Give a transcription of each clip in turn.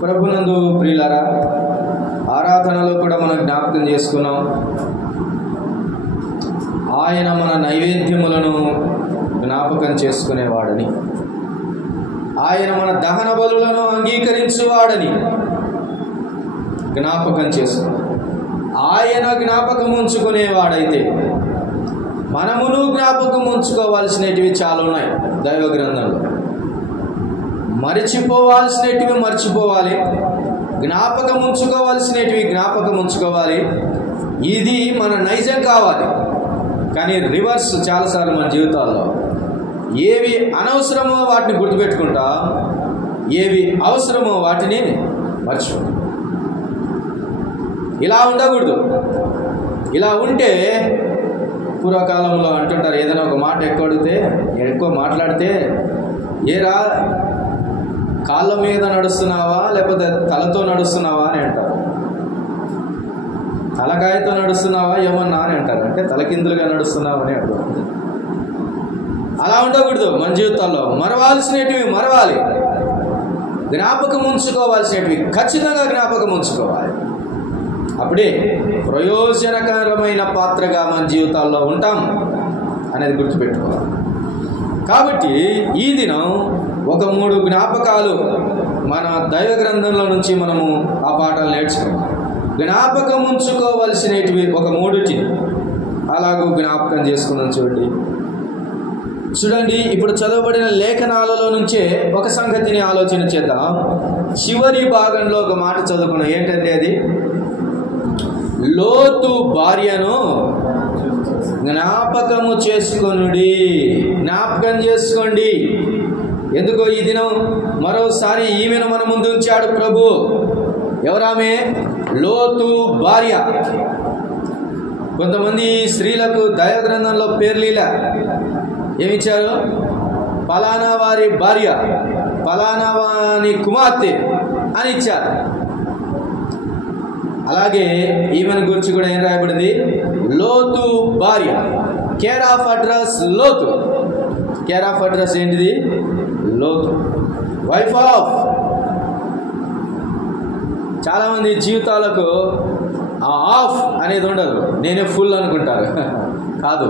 ప్రభునందు ప్రియులారా, ఆరాధనలో కూడా మనం జ్ఞాపకం చేసుకున్నాం. ఆయన మన నైవేద్యములను జ్ఞాపకం చేసుకునేవాడని, ఆయన మన దహన బలులను అంగీకరించువాడని జ్ఞాపకం చేసుకున్నాం. ఆయన జ్ఞాపకం ఉంచుకునేవాడైతే మనమును జ్ఞాపకం ఉంచుకోవాల్సినవి చాలా ఉన్నాయి. దైవ గ్రంథంలో మరిచిపోవాల్సినవి మర్చిపోవాలి, జ్ఞాపకం ఉంచుకోవాల్సినవి జ్ఞాపకం ఉంచుకోవాలి. ఇది మన నైజం కావాలి. కానీ రివర్స్ చాలాసార్లు మన జీవితాల్లో ఏవి అనవసరమో వాటిని గుర్తుపెట్టుకుంటా, ఏవి అవసరమో వాటిని మర్చిపోతాం. ఇలా ఉండకూడదు. ఇలా ఉంటే పూర్వకాలంలో అంటుంటారు, ఏదైనా ఒక మాట ఎక్కువ మాట్లాడితే ఏరా కాళ్ళ మీద నడుస్తున్నావా లేకపోతే తలతో నడుస్తున్నావా అని అంటారు. తలకాయతో నడుస్తున్నావా ఏమన్నా అని అంటారు. అంటే తలకిందులుగా నడుస్తున్నావా అని అంటారు. అలా ఉండకూడదు. మన జీవితాల్లో మరవాల్సినవి మరవాలి, జ్ఞాపకం ఉంచుకోవాల్సినవి ఖచ్చితంగా జ్ఞాపకం ఉంచుకోవాలి. అప్పుడే ప్రయోజనకరమైన పాత్రగా మన జీవితాల్లో ఉంటాం అనేది గుర్తుపెట్టుకోవాలి. కాబట్టి ఈ దినం ఒక 3 జ్ఞాపకాలు మన దైవ గ్రంథంలో నుంచి మనము ఆ పాఠాలు నేర్చుకున్నాం. జ్ఞాపకం ఉంచుకోవలసినవి ఒక 3 అలాగూ జ్ఞాపకం చేసుకున్నాం. చూడండి, ఇప్పుడు చదవబడిన లేఖనాలలో నుంచే ఒక సంగతిని ఆలోచన చేద్దాం. చివరి భాగంలో ఒక మాట చదువుకున్నాం. ఏంటంటే అది లోతు భార్యను జ్ఞాపకము చేసుకొనుడి. జ్ఞాపకం చేసుకోండి. ఎందుకో ఈ దినం మరోసారి ఈమెను మన ముందు ఉంచాడు ప్రభు. ఎవరామె? లోతు భార్య. కొంతమంది స్త్రీలకు దైవ గ్రంథంలో పేర్లీలా ఏమిచ్చారు? పలానా వారి భార్య, పలానా వారి కుమార్తె అని ఇచ్చారు. అలాగే ఈమెను గురించి కూడా ఏం రాయబడింది? లోతు భార్య. కేర్ ఆఫ్ అడ్రస్ లోతు. కేర్ ఆఫ్ అడ్రస్ ఏంటిది? లోతు, వైఫ్ ఆఫ్. చాలామంది జీవితాలకు ఆ ఆఫ్ అనేది ఉండదు. నేనే ఫుల్ అనుకుంటారు. కాదు,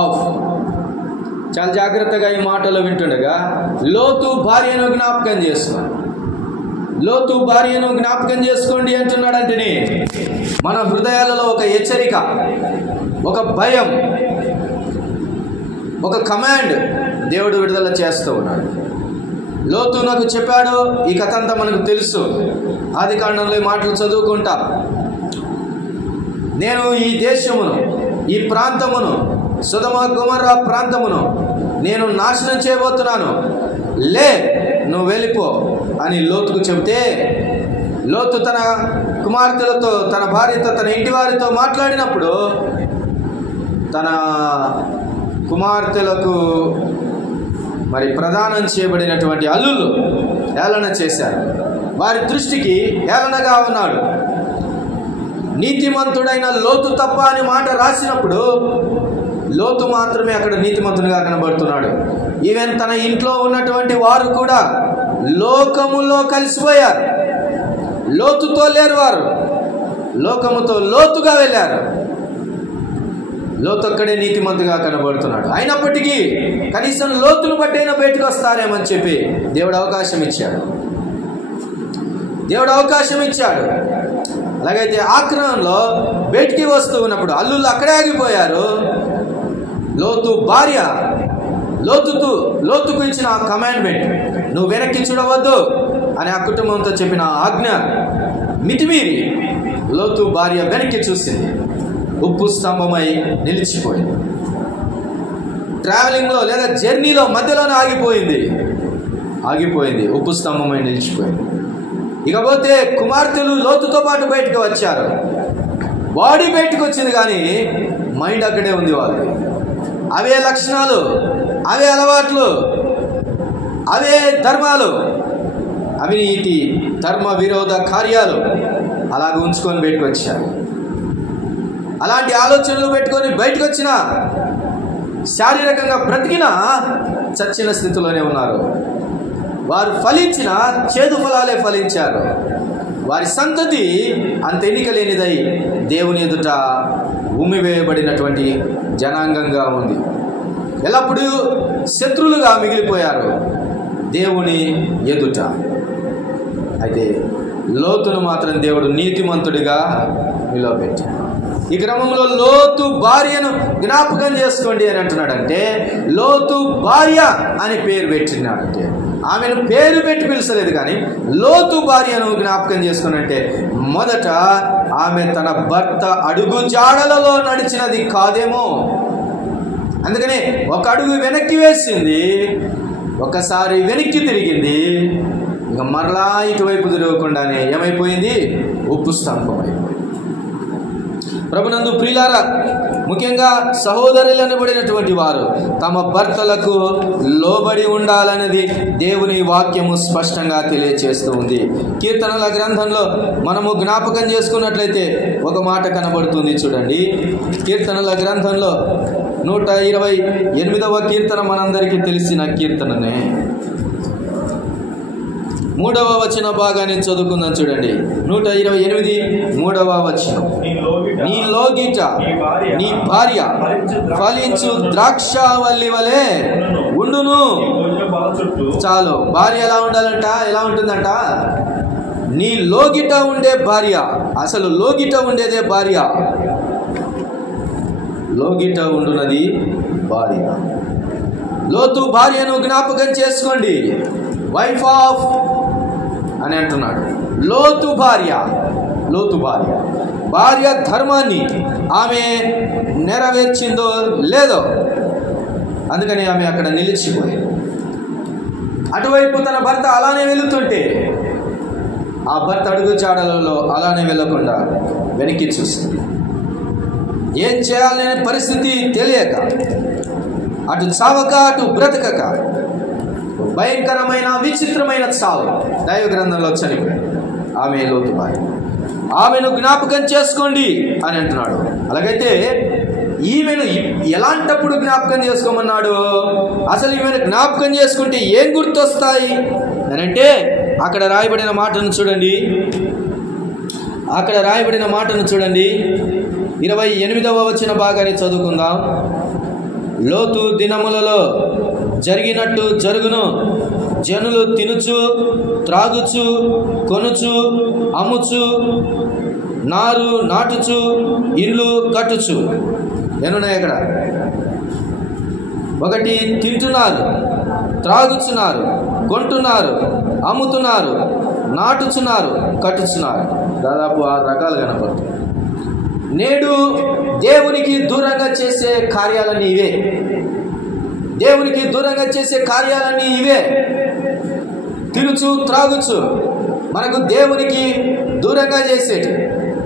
ఆఫ్. చాలా జాగ్రత్తగా ఈ మాటలు వింటుండగా లోతు భార్యను జ్ఞాపకం చేసుకోండి. లోతు భార్యను జ్ఞాపకం చేసుకోండి అంటున్నాడంటేనే మన హృదయాలలో ఒక హెచ్చరిక, ఒక భయం, ఒక కమాండ్ దేవుడు విడుదల చేస్తూ ఉన్నాడు. లోతు నాకు చెప్పాడు. ఈ కథ అంతా మనకు తెలుసు. ఆది కాండంలో ఈ మాటలు చదువుకుంటా. నేను ఈ దేశమును, ఈ ప్రాంతమును, సొదొమ గొమొర్రా ప్రాంతమును నేను నాశనం చేయబోతున్నాను, లే నువ్వు వెళ్ళిపో అని లోతుకు చెబితే, లోతు తన కుమార్తెలతో, తన భార్యతో, తన ఇంటి వారితో మాట్లాడినప్పుడు తన కుమార్తెలకు మరి ప్రదానం చేయబడినటువంటి అల్లుళ్ళు ఏలన చేశారు. వారి దృష్టికి ఏలనగా ఉన్నాడు. నీతిమంతుడైన లోతు తప్ప అని మాట రాసినప్పుడు లోతు మాత్రమే అక్కడ నీతిమంతునిగా కనబడుతున్నాడు. ఈవెన్ తన ఇంట్లో ఉన్నటువంటి వారు కూడా లోకములో కలిసిపోయారు. లోతుతో లేరు, వారు లోకముతో లోతుగా వెళ్ళారు. లోతు అక్కడే నీతిమంతుగా కనబడుతున్నాడు. అయినప్పటికీ కనీసం లోతును బట్టైనా బయటకు వస్తారేమని చెప్పి దేవుడు అవకాశం ఇచ్చాడు. అలాగైతే ఆక్రమంలో బయటికి వస్తూ ఉన్నప్పుడు అల్లుళ్ళు అక్కడే ఆగిపోయారు. లోతు భార్య లోతుకు ఇచ్చిన ఆ కమాండ్మెంట్, నువ్వు వెనక్కి చూడవద్దు అని ఆ కుటుంబంతో చెప్పిన ఆజ్ఞ మితిమీరి లోతు భార్య వెనక్కి చూసింది. ఉప్పు స్తంభమై నిలిచిపోయింది. ట్రావెలింగ్లో లేదా జర్నీలో మధ్యలోనే ఆగిపోయింది. ఉప్పు స్తంభమై నిలిచిపోయింది. ఇకపోతే కుమార్తెలు లోతుతో పాటు బయటకు వచ్చారు. బాడీ బయటకు వచ్చింది కానీ మైండ్ అక్కడే ఉంది. వాళ్ళు అవే లక్షణాలు, అవే అలవాట్లు, అవే ధర్మాలు, అవినీతి, ధర్మ విరోధ కార్యాలు అలాగ ఉంచుకొని బయటకు వచ్చారు. అలాంటి ఆలోచనలు పెట్టుకొని బయటకు వచ్చిన, శారీరకంగా బ్రతికినా చచ్చిన స్థితిలోనే ఉన్నారు. వారు ఫలించిన చేదు ఫలాలే ఫలించారు. వారి సంతతి అంత ఎన్నిక లేనిదై దేవుని ఎదుట ఉమ్మివేయబడినటువంటి జనాంగంగా ఉంది. ఎల్లప్పుడూ శత్రులుగా మిగిలిపోయారు దేవుని ఎదుట. అయితే లోతును మాత్రం దేవుడు నీతిమంతుడిగా నిలబెట్టాడు. ఈ క్రమంలో లోతు భార్యను జ్ఞాపకం చేసుకోండి అని అంటున్నాడంటే, లోతు భార్య అని పేరు పెట్టినాడంటే, ఆమెను పేరు పెట్టి పిలిచలేదు కానీ లోతు భార్యను జ్ఞాపకం చేసుకుని అంటే, మొదట ఆమె తన భర్త అడుగు జాడలలో నడిచినది కాదేమో. అందుకనే ఒక అడుగు వెనక్కి వేసింది, ఒకసారి వెనక్కి తిరిగింది, ఇక మరలా ఇటువైపు తిరగకుండానే ఏమైపోయింది? ఉప్పు స్తంభం అయిపోయింది. ప్రభునందు ప్రియులారా, ముఖ్యంగా సహోదరులు అనబడినటువంటి వారు తమ భర్తలకు లోబడి ఉండాలనేది దేవుని వాక్యము స్పష్టంగా తెలియచేస్తూ ఉంది. కీర్తనల గ్రంథంలో మనము జ్ఞాపకం చేసుకున్నట్లయితే ఒక మాట కనబడుతుంది. చూడండి, కీర్తనల గ్రంథంలో 128వ కీర్తన మనందరికీ తెలిసిన కీర్తననే. 3వ వచన భాగాన్ని చదువుకుందాం. చూడండి, 128 3వ వచనం. నీ లోగిట నీ భార్య ఫలించు ద్రాక్షావల్లి వలె ఉండును. చాలు, భార్య ఎలా ఉండాలంట? ఎలా ఉంటుందంట? నీ లోగిట ఉండే భార్య. అసలు లోగిట ఉండేదే భార్య. లోగిట ఉండునది భార్య. లోతు భార్యను జ్ఞాపకం చేసుకోండి. వైఫ్ ఆఫ్ అని అంటున్నాడు. లోతు భార్య, లోతు భార్య. భార్య ధర్మాన్ని ఆమె నెరవేర్చిందో లేదో, అందుకని ఆమె అక్కడ నిలిచిపోయింది. అటువైపు తన భర్త అలానే వెళుతుంటే ఆ భర్త అడుగు చాడలలో అలానే వెళ్ళకుండా వెనక్కి చూసింది. ఏం చేయాలనే పరిస్థితి తెలియక, అటు చావక అటు బ్రతకక, భయంకరమైన విచిత్రమైన చావు దైవ గ్రంథంలో చనిపోయింది ఆమె లోతు భార్య. ఆమెను జ్ఞాపకం చేసుకోండి అని అంటున్నాడు. అలాగైతే ఈమెను ఎలాంటప్పుడు జ్ఞాపకం చేసుకోమన్నాడు? అసలు ఈమెను జ్ఞాపకం చేసుకుంటే ఏం గుర్తొస్తాయి అని అంటే, అక్కడ రాయబడిన మాటను చూడండి. అక్కడ రాయబడిన మాటను చూడండి. 28వ వచన భాగాన్ని చదువుకుందాం. లోతు దినములలో జరిగినట్టు జరుగును. జనులు తినుచు త్రాగుచు కొనుచు అమ్ముచు నారు నాటుచు ఇల్లు కట్టుచు. ఏనున్నాయి అక్కడ? ఒకటి, తింటున్నారు, త్రాగుచున్నారు, కొంటున్నారు, అమ్ముతున్నారు, నాటుచున్నారు, కట్టుచున్నారు. దాదాపు 6 రకాలు కనపడుతుంది. నేడు దేవునికి దూరంగా చేసే కార్యాలన్నీ ఇవే. దేవునికి దూరంగా చేసే కార్యాలన్నీ ఇవే. తినుచు త్రాగుచు, మనకు దేవునికి దూరంగా చేసేటి,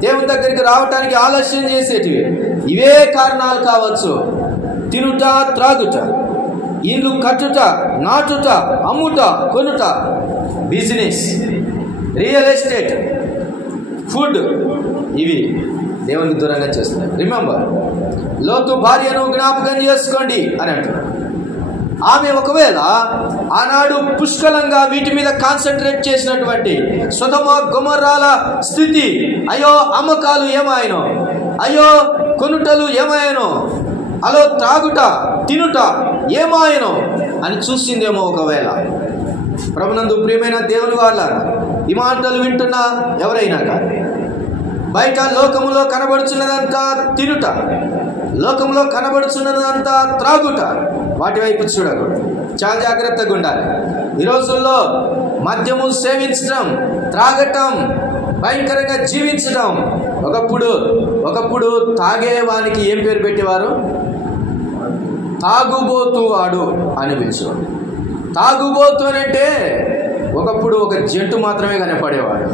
దేవుని దగ్గరికి రావటానికి ఆలస్యం చేసేటివి ఇవే కారణాలు కావచ్చు. తినుట, త్రాగుట, ఇల్లు కట్టుట, నాటుట, అమ్ముట, కొనుట, బిజినెస్, రియల్ ఎస్టేట్, ఫుడ్, ఇవి దేవునికి దూరంగా చేస్తున్నాయి. రిమెంబర్, లోతు భార్యను జ్ఞాపకం చేసుకోండి అని అంటున్నాడు. ఆమె ఒకవేళ ఆనాడు పుష్కలంగా వీటి మీద కాన్సన్ట్రేట్ చేసినటువంటి సొదొమ గొమొర్రాల స్థితి, అయ్యో అమ్మకాలు ఏమాయనో, అయ్యో కొనుటలు ఏమాయనో, అలో త్రాగుట తినుట ఏమాయనో అని చూసిందేమో ఒకవేళ. ప్రభునందు ప్రియమైన దేవుని వాళ్ళారా, ఈ మాటలు వింటున్న ఎవరైనా కానీ బయట లోకములో కనబడుచున్నదంతా తినుట, లోకంలో కనబడుచున్నదంతా త్రాగుట, వాటి వైపు చూడకూడదు. చాలా జాగ్రత్తగా ఉండాలి. ఈ రోజుల్లో మద్యము సేవించడం, త్రాగటం, భయంకరంగా జీవించడం. ఒకప్పుడు తాగేవానికి ఏం పేరు పెట్టేవారు? తాగుబోతు వాడు అని పిలిచేవాడు. తాగుబోతు అని అంటే ఒకప్పుడు ఒక జంటు మాత్రమే కనపడేవాడు.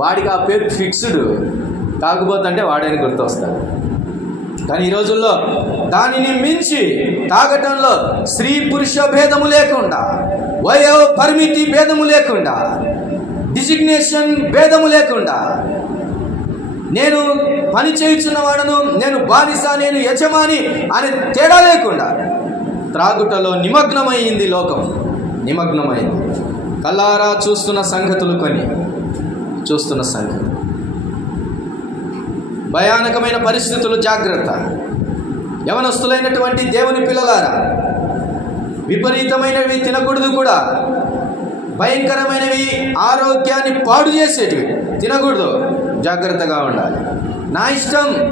వాడికి ఆ పేరు ఫిక్స్డ్. తాగుబోతు అంటే వాడని గుర్తొస్తాడు. కానీ ఈ రోజుల్లో దానిని మించి తాగటంలో స్త్రీ పురుష భేదము లేకుండా, వయో పరిమితి భేదము లేకుండా, డిజిగ్నేషన్ భేదము లేకుండా, నేను పని చేయుచున్నవాడను, నేను బానిస, నేను యజమాని అనే తేడా లేకుండా త్రాగుటలో నిమగ్నమైంది లోకం, నిమగ్నమైంది. కల్లారా చూస్తున్న సంగతులు భయానకమైన పరిస్థితులు. జాగ్రత్త. యవనస్తులైనటువంటి దేవుని పిల్లలారా, విపరీతమైనవి తినకూడదు కూడా. భయంకరమైనవి, ఆరోగ్యాన్ని పాడు చేసేటివి తినకూడదు. జాగ్రత్తగా ఉండాలి.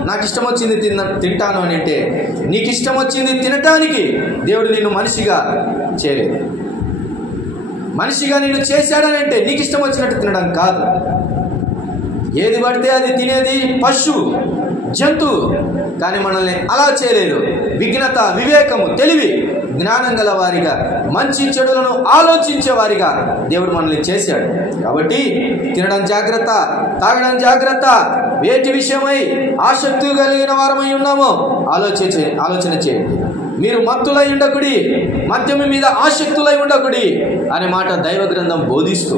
నాకు ఇష్టం వచ్చింది తింటాను అని అంటే, నీకు ఇష్టం వచ్చింది తినటానికి దేవుడు నిన్ను మనిషిగా చేయలేదు. మనిషిగా నిన్ను చేశాడని అంటే నీకు ఇష్టం వచ్చినట్టు తినడం కాదు. ఏది పడితే అది తినేది పశువు, జంతువు. కానీ మనల్ని అలా చేయలేదు. విఘ్నత, వివేకము, తెలివి, జ్ఞానం గల వారిగా, మంచి చెడులను ఆలోచించే వారిగా దేవుడు మనల్ని చేశాడు. కాబట్టి తినడం జాగ్రత్త, తాగడం జాగ్రత్త. వేటి విషయమై ఆసక్తి కలిగిన వారమై ఉన్నామో ఆలోచన చేయండి. మీరు మత్తులై ఉండకుడి, మద్యము మీద ఆసక్తులై ఉండకుడి అనే మాట దైవ గ్రంథం బోధిస్తూ.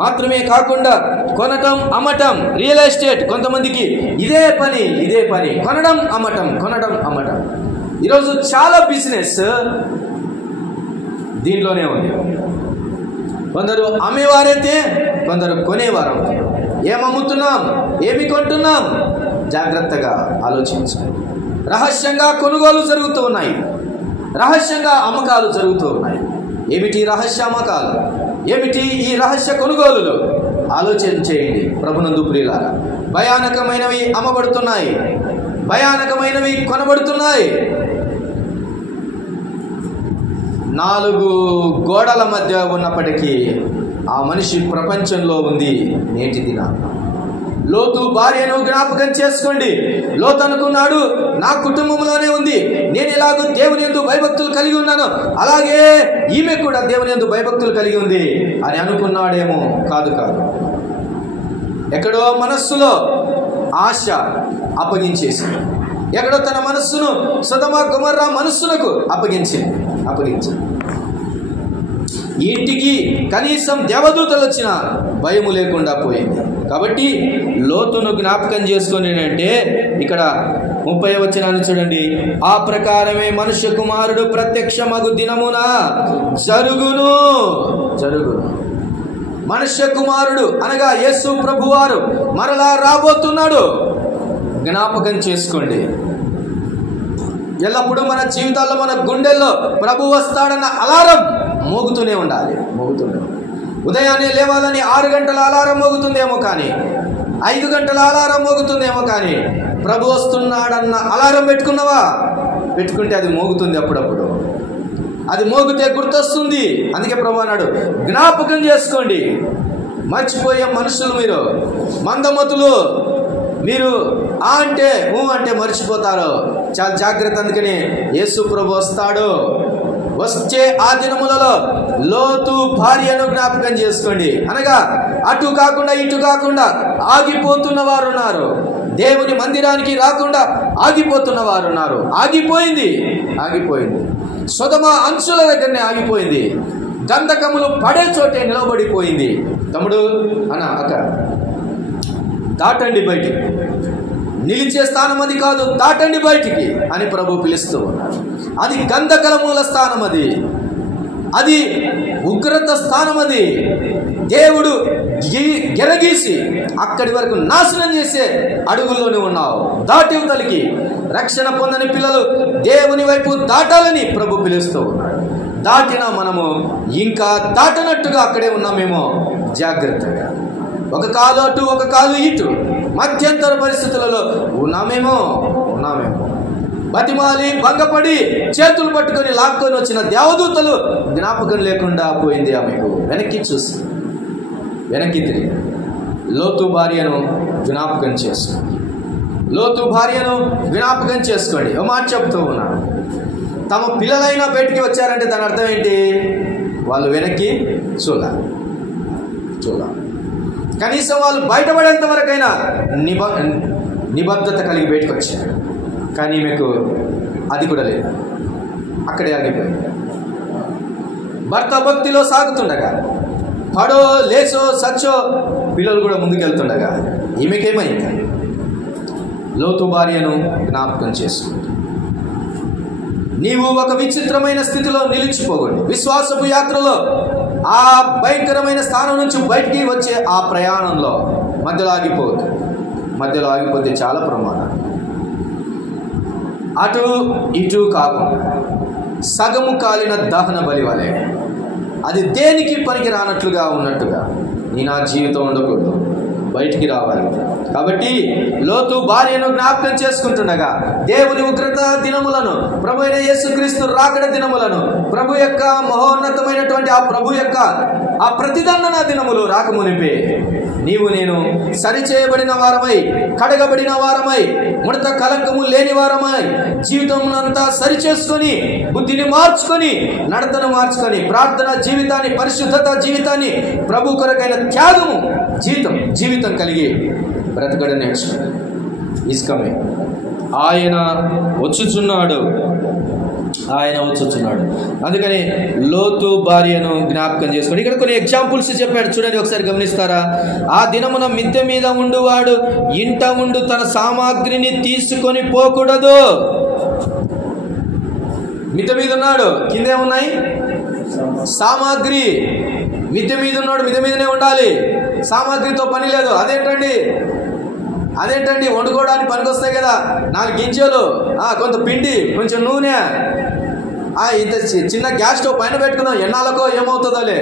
మాత్రమే కాకుండా కొనటం, అమ్మటం, రియల్ ఎస్టేట్. కొంతమందికి ఇదే పని కొనడం, అమ్మటం. ఈరోజు చాలా బిజినెస్ దీంట్లోనే ఉంది. కొందరు అమ్మేవారైతే కొందరు కొనేవారు. ఏమమ్ముతున్నాం, ఏమి కొంటున్నాం, జాగ్రత్తగా ఆలోచించాలి. రహస్యంగా కొనుగోలు జరుగుతూ ఉన్నాయి, రహస్యంగా అమ్మకాలు జరుగుతూ ఉన్నాయి. ఏమిటి రహస్య అమ్మకాలు, ఏమిటి ఈ రహస్య కొనుగోలులు? ఆలోచన చేయండి ప్రభునందు ప్రియులారా. భయానకమైనవి అమ్మబడుతున్నాయి, భయానకమైనవి కొనబడుతున్నాయి. 4 గోడల మధ్య ఉన్నప్పటికీ ఆ మనిషి ప్రపంచంలో ఉంది నేటి దినాన. లోతు భార్యను జ్ఞాపకం చేసుకోండి. లోతు అనుకున్నాడు, నా కుటుంబంలోనే ఉంది, నేను ఎలాగో దేవుని యందు భయభక్తులు కలిగి ఉన్నాను, అలాగే ఈమె కూడా దేవుని యందు భయభక్తులు కలిగి ఉంది అని అనుకున్నాడేమో. కాదు. ఎక్కడో మనస్సులో ఆశ అప్పగించేసింది. ఎక్కడో తన మనస్సును సొదొమ గొమొర్రా మనస్సులకు అప్పగించింది. ఇంటికి కనీసం దేవదూతలు వచ్చిన భయము లేకుండా పోయింది. కాబట్టి లోతును జ్ఞాపకం చేసుకొని అంటే ఇక్కడ 30వ వచనాన్ని చూడండి. ఆ ప్రకారమే మనుష్య కుమారుడు ప్రత్యక్షమగు దినమున జరుగును. మనుష్య కుమారుడు అనగా యేసు ప్రభువారు మరలా రాబోతున్నాడు. జ్ఞాపకం చేసుకోండి. ఎల్లప్పుడూ మన జీవితాల్లో, మన గుండెల్లో ప్రభు వస్తాడన్న అలారం మోగుతూనే ఉండాలి. ఉదయాన్నే లేవాలని 6 గంటల అలారం మోగుతుందేమో కానీ, 5 గంటల అలారం మోగుతుందేమో కానీ, ప్రభు వస్తున్నాడన్న అలారం పెట్టుకుంటే అది మోగుతుంది. అప్పుడప్పుడు అది మోగితే గుర్తొస్తుంది. అందుకే ప్రభు అన్నాడు, జ్ఞాపకం చేసుకోండి. మర్చిపోయే మనుషులు మీరు, మందమతులు మీరు. అంటే మర్చిపోతారు. చాలా జాగ్రత్త. అందుకని యేసు ప్రభు వస్తాడు. వచ్చే ఆ దినములలో లోతు భార్యను జ్ఞాపకం చేసుకోండి. అనగా అటు కాకుండా ఇటు కాకుండా ఆగిపోతున్న వారు ఉన్నారు. దేవుని మందిరానికి రాకుండా ఆగిపోతున్న వారు ఉన్నారు. ఆగిపోయింది. సొదొమ అంచుల దగ్గరనే ఆగిపోయింది. గంధకములు పడే చోటే నిలబడిపోయింది. తమ్ముడు, అక్క, దాటండి బయటికి. నిలిచే స్థానం అది కాదు, దాటండి బయటికి అని ప్రభు పిలుస్తూ ఉన్నారు. అది గంధకముల స్థానం, అది ఉగ్రత స్థానం. అది దేవుడు గెరగీసి అక్కడి వరకు నాశనం చేసే అడుగుల్లోనే ఉన్నావు. దాటివతలికి రక్షణ పొందని పిల్లలు దేవుని వైపు దాటాలని ప్రభు పిలుస్తూ ఉన్నాడు. దాటినా మనము ఇంకా దాటనట్టుగా అక్కడే ఉన్నామేమో. జాగ్రత్తగా ఒక కాలు అటు, ఒక కాలు ఇటు, మధ్యంతర పరిస్థితులలో ఉన్నామేమో. బతిమాలి భంగపడి చేతులు పట్టుకొని లాక్కొని వచ్చిన దేవదూతలు జ్ఞాపకం లేకుండా పోయింది ఆమెకు. వెనక్కి తిరిగి లోతు భార్యను జ్ఞాపకం చేసుకోండి. ఒక మాట చెప్తూ ఉన్నాను. తమ పిల్లలైనా బయటికి వచ్చారంటే దాని అర్థం ఏంటి? వాళ్ళు వెనక్కి చూడాలి. కనీసం వాళ్ళు బయటపడేంత వరకైనా నిబద్ధత కలిగి బయటకు వచ్చారు. కానీ మీకు అది కూడా లేదు. అక్కడే ఆగిపోయింది. భర్త భక్తిలో సాగుతుండగా, పడో లేచో సచ్చో పిల్లలు కూడా ముందుకెళ్తుండగా ఈమెకేమైంది? లోతు భార్యను జ్ఞాపకం చేసుకుంది. నీవు ఒక విచిత్రమైన స్థితిలో నిలిచిపోకూడదు. విశ్వాసపు యాత్రలో ఆ భయంకరమైన స్థానం నుంచి బయటికి వచ్చే ఆ ప్రయాణంలో మధ్యలో ఆగిపోతే చాలా ప్రమాదం. అటు ఇటు కాకుండా సగము కాలిన దహన బలి వలె అది దేనికి పనికి రానట్లుగా ఉన్నట్టుగా నా జీవితం ఉండకూడదు, బయటికి రావాలి. కాబట్టి లోతు భార్యను జ్ఞాపకం చేసుకుంటుండగా దేవుని ఉగ్రత దినములను, ప్రభు అయిన యేసుక్రీస్తు రాకడ దినములను, ప్రభు యొక్క మహోన్నతమైనటువంటి ఆ ప్రభు యొక్క ఆ ప్రతిదండన దినములు రాకమునిపే నీవు నేను సరిచేయబడిన వారమై, కడగబడిన వారమై, ముడత కలంకము లేని వారమై జీవితమునంతా సరిచేసుకొని, బుద్ధిని మార్చుకొని, నడతను మార్చుకొని, ప్రార్థన జీవితాన్ని, పరిశుద్ధత జీవితాన్ని, ప్రభు కొరకైన త్యాగము జీవితం కలిగి బ్రతకడం నేర్చుకోండి. ఇస్కమే ఆయన వచ్చుచున్నాడు. అందుకని లోతు భార్యను జ్ఞాపకం చేసుకోండి. ఇక్కడ కొన్ని ఎగ్జాంపుల్స్ చెప్పాడు, చూడండి ఒకసారి గమనిస్తారా? ఆ దినమున మిద్దె మీద ఉండువాడు ఇంట ఉండు తన సామాగ్రిని తీసుకొని పోకూడదు. మిద్దె మీద ఉన్నాడు, కిందే ఉన్నాయి సామాగ్రి. మిద్దె మీద ఉన్నాడు, మిద్దె మీదనే ఉండాలి, సామాగ్రితో పని లేదు. అదేంటండి వండుకోవడానికి పనికొస్తాయి కదా, 4 గింజలు, కొంత పిండి, కొంచెం నూనె, ఇంత చిన్న గ్యాస్ స్టవ్ పైన పెట్టుకుందాం, ఎన్నాళ్ళకో ఏమవుతుందోలే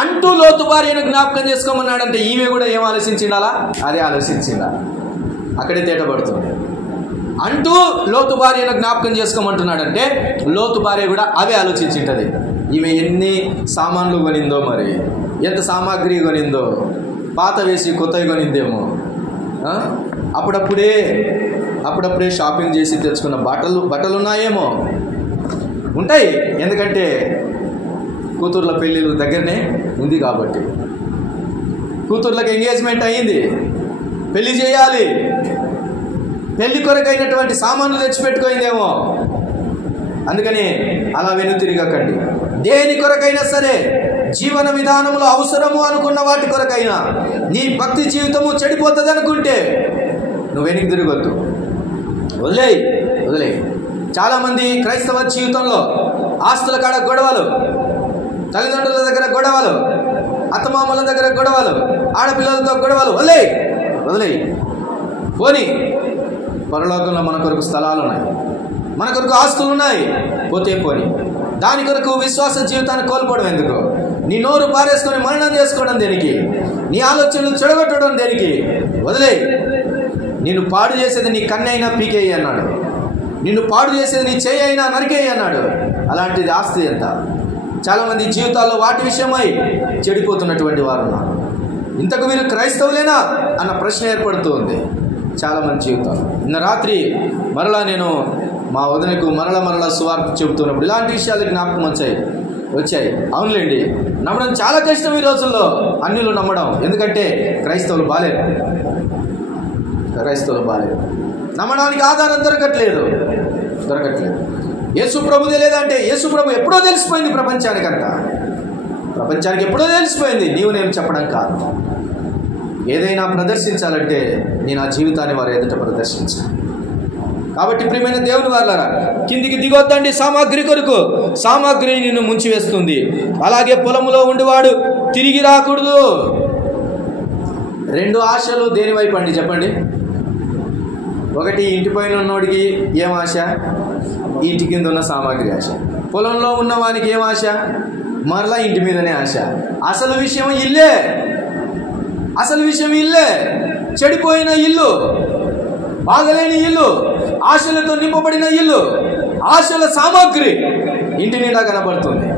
అంటూ లోతు భార్యను జ్ఞాపకం చేసుకోమన్నాడంటే ఈమె కూడా ఏం ఆలోచించిండాలా? అదే ఆలోచించిందా? అక్కడే తేటపడుతుంది. అంటూ లోతు భార్యను జ్ఞాపకం చేసుకోమంటున్నాడంటే లోతు భార్య కూడా అవే ఆలోచించింటది. ఈమె ఎన్ని సామాన్లు కొనిందో, మరి ఎంత సామాగ్రి కొనిందో, పాత వేసి కొత్తవి కొనిందేమో, అప్పుడప్పుడే షాపింగ్ చేసి తెచ్చుకున్న బట్టలు ఉన్నాయేమో, ఉంటాయి. ఎందుకంటే కూతుర్ల పెళ్ళిళ్ళు దగ్గరనే ఉంది కాబట్టి, కూతుర్లకు ఎంగేజ్మెంట్ అయ్యింది, పెళ్లి చేయాలి, పెళ్లి కొరకైనటువంటి సామాన్లు తెచ్చిపెట్టుకోయిందేమో. అందుకని అలా వెనుతిరగకండి. దేని కొరకైనా సరే, జీవన విధానంలో అవసరము అనుకున్న వాటి కొరకైనా, నీ భక్తి జీవితము చెడిపోతుంది అనుకుంటే నువ్వు వెనక్కి తిరగొద్దు, వదిలేయి. చాలామంది క్రైస్తవ జీవితంలో ఆస్తుల కాడ గొడవలు, తల్లిదండ్రుల దగ్గర గొడవలు, అత్తమామల దగ్గర గొడవలు, ఆడపిల్లలతో గొడవలు. వదిలేయి. పోనీ పరలోకంలో మన కొరకు స్థలాలు ఉన్నాయి, మన కొరకు ఆస్తులు ఉన్నాయి, పోనీ. దాని కొరకు విశ్వాస జీవితాన్ని కోల్పోవడం ఎందుకు? నీ నోరు పారేసుకొని మరణం చేసుకోవడం దేనికి? నీ ఆలోచనలు చెడగొట్టడం దేనికి? వదిలేయి. నిన్ను పాడు చేసేది నీ కన్ను అయినా పీకేయి అన్నాడు, నిన్ను పాడు చేసేది నీ చేయి అయినా నరికేయి అన్నాడు. అలాంటిది ఆస్తి ఎంత? చాలామంది జీవితాల్లో వాటి విషయమై చెడిపోతున్నటువంటి వారు ఉన్నారు. ఇంతకు మీరు క్రైస్తవులేనా అన్న ప్రశ్న ఏర్పడుతూ ఉంది చాలామంది జీవితాలు. నిన్న రాత్రి మరలా నేను మా వదినకు మరలా సువార్త చెబుతున్నప్పుడు ఇలాంటి విషయాలు జ్ఞాపకం వచ్చాయి. అవునులేండి, నమ్మడం చాలా కష్టం ఈ రోజుల్లో, అన్యులు నమ్మడం. ఎందుకంటే క్రైస్తవులు బాలేరు, నమ్మడానికి ఆధారం దొరకట్లేదు. యేసు ప్రభు తెలియదంటే యేసు ప్రభు ఎప్పుడో తెలిసిపోయింది ప్రపంచానికి ఎప్పుడో తెలిసిపోయింది. నేను చెప్పడం కాదు. ఏదైనా ప్రదర్శించాలంటే నేను ఆ జీవితాన్ని వారి ఎదుట ప్రదర్శించాలి. కాబట్టి ప్రియమైన దేవుని వారలారా, కిందికి దిగొద్దండి. సామాగ్రి కొరకు సామాగ్రి నిన్ను ముంచివేస్తుంది. అలాగే పొలములో ఉండేవాడు తిరిగి రాకూడదు. 2 ఆశలు దేని వైపు అండి చెప్పండి? ఒకటి, ఇంటి పైన ఉన్నవాడికి ఏం ఆశ? ఇంటి కింద ఉన్న సామాగ్రి ఆశ. పొలంలో ఉన్నవానికి ఏం ఆశ? మరలా ఇంటి మీదనే ఆశ. అసలు విషయం ఇల్లే. చెడిపోయిన ఇల్లు, బాగలేని ఇల్లు, ఆశలతో నింపబడిన ఇల్లు, ఆశల సామాగ్రి ఇంటి నిండా కనబడుతుంది.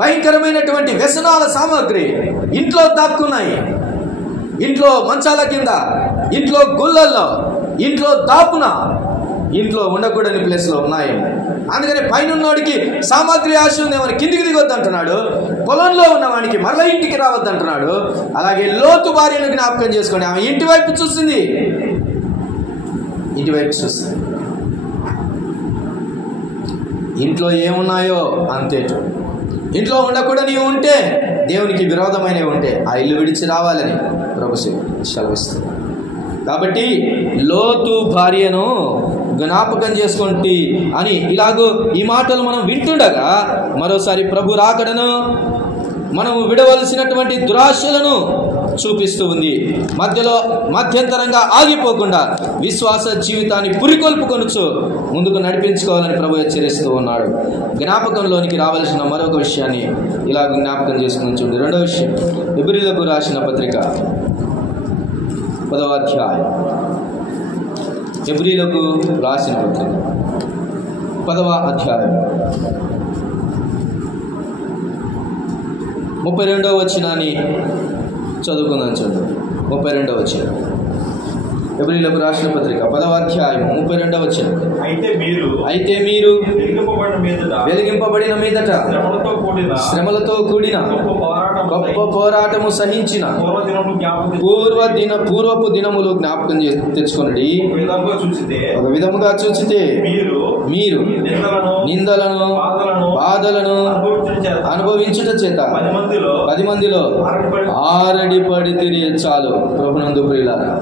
భయంకరమైనటువంటి వ్యసనాల సామాగ్రి ఇంట్లో దాక్కున్నాయి. ఇంట్లో మంచాల కింద, ఇంట్లో గుళ్ళల్లో, ఇంట్లో దాపున, ఇంట్లో ఉండకూడని ప్లేస్లో ఉన్నాయేమో. అందుకని పైన ఉన్నవాడికి సామాగ్రి ఆశ ఉందేమని కిందికి దిగొద్దు అంటున్నాడు. పొలంలో ఉన్నవాడికి మరలా ఇంటికి రావద్దు అంటున్నాడు. అలాగే లోతు భార్యను జ్ఞాపకం చేసుకోండి. ఆమె ఇంటి వైపు చూస్తుంది. ఇంట్లో ఏమున్నాయో అంతే. ఇంట్లో ఉండకూడని ఉంటే, దేవునికి విరోధమైనవి ఉంటే ఆ ఇల్లు విడిచి రావాలని ప్రభు సెలవిస్తుంది. కాబట్టి లోతు భార్యను జ్ఞాపకం చేసుకుంటే అని ఇలాగూ ఈ మాటలు మనం వింటుండగా మరోసారి ప్రభు రాకడను మనం విడవలసినటువంటి దురాశలను చూపిస్తూ ఉంది. మధ్యంతరంగా ఆగిపోకుండా విశ్వాస జీవితాన్ని పురికొల్పుకొనుచు ముందుకు నడిపించుకోవాలని ప్రభు హెచ్చరిస్తూ ఉన్నాడు. జ్ఞాపకంలోనికి రావాల్సిన మరొక విషయాన్ని ఇలా జ్ఞాపకం చేసుకుని చూడండి. రెండవ విషయం, హెబ్రీయులకు రాసిన పత్రిక 10వ అధ్యాయం. హెబ్రీయులకు రాసిన పత్రిక 10వ అధ్యాయం 32వ వచనాన్ని చదువుకుందాం. చూడండి 32వ వచనం. హెబ్రీయులకు రాసిన పత్రిక 10వ అధ్యాయం 32వ వచనం. అయితే మీరు వెలిగింపబడిన మీదట శ్రమలతో కూడిన గొప్ప పోరాటము సహించిన పూర్వపు దినములు జ్ఞాపకం తెచ్చుకొనండి. ఒక విధముగా చూచితే మీరు నిందలను బాధలను అనుభవించుట చేత 10 మందిలో ఆరడి పడి తిరిగి చాలు. ప్రభునందు ప్రియులారా,